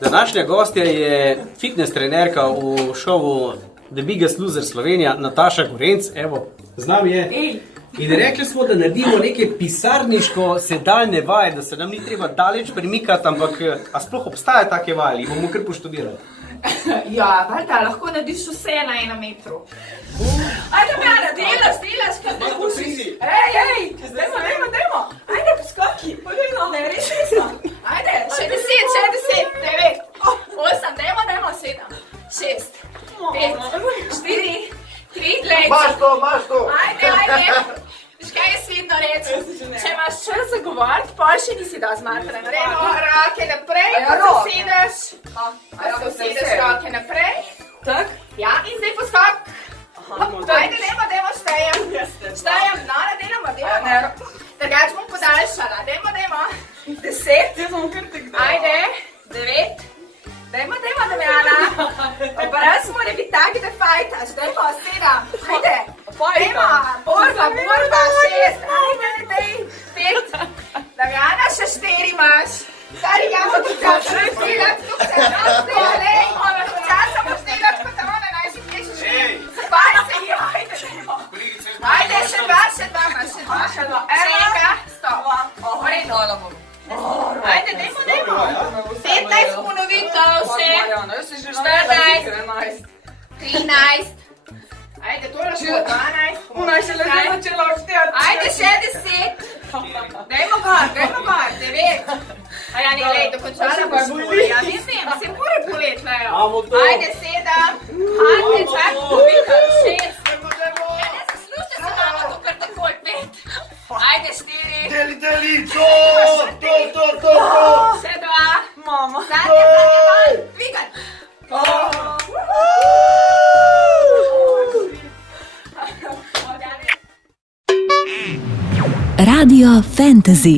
Današnja gostja je fitness trenerka v šovu The Biggest Loser Slovenija, Nataša Gorenc, evo, z nami je. In rekli smo, da naredimo neke pisarniško sedaljne vaje, da se nam ni treba daleč premikati, ampak a sploh obstaja take vaje, ali bomo kar poštudirali? Ja, valjda, lahko narediš vse na 1 metru. Ajde, Mjana, delaš, kaj ne pušiš. Ej, dajmo. Ajde, poskoki, pogledno. Ne, res nismo. Ajde, še 10, 9, 8, dajmo 7, 6, 5, 4, 3, glej. Maš to. Ajde. Viš kaj jaz vedno rečem? Če imaš čas za govoriti, pa še nisi da zmatrana. Rejmo, roke naprej, ko sedeš roke naprej. Tak? Ja, in zdaj poskok. Ajde, dajmo, štajem. No, delamo. Drugač bom podaljšala. Dajmo. 10. Ajde, 9. Dajmo, Damjana. Obraz mora biti tak, da fajtaš. Dajmo, 7. Ajde. Dajmo, borba, 6. Ajde, 5. Damjana, še 4 imaš. Stari, ja bom počasa delati, počasa boš delati, kot ona najšipnejša že. Zapaj se ji, ajde. Ajde, še dva. Še enega, stop. Ajde, dajmo. 15 ponovitev še. 14. 13. Ajde, to je lahko 12. Ajde, še 10. Dajmo gor, 9. A ja, ni lej, dokončala boš boli. Ja, ne vem, se mora bolet, lejo. Ajde, 7. Ajde, čak, 6. Ja, ne zaslužite se nama to kar takoj, 5. Ajde, 4. Deli, to. Še 2. Mama. Zadnje, val, dvigan. Radio Fantasy.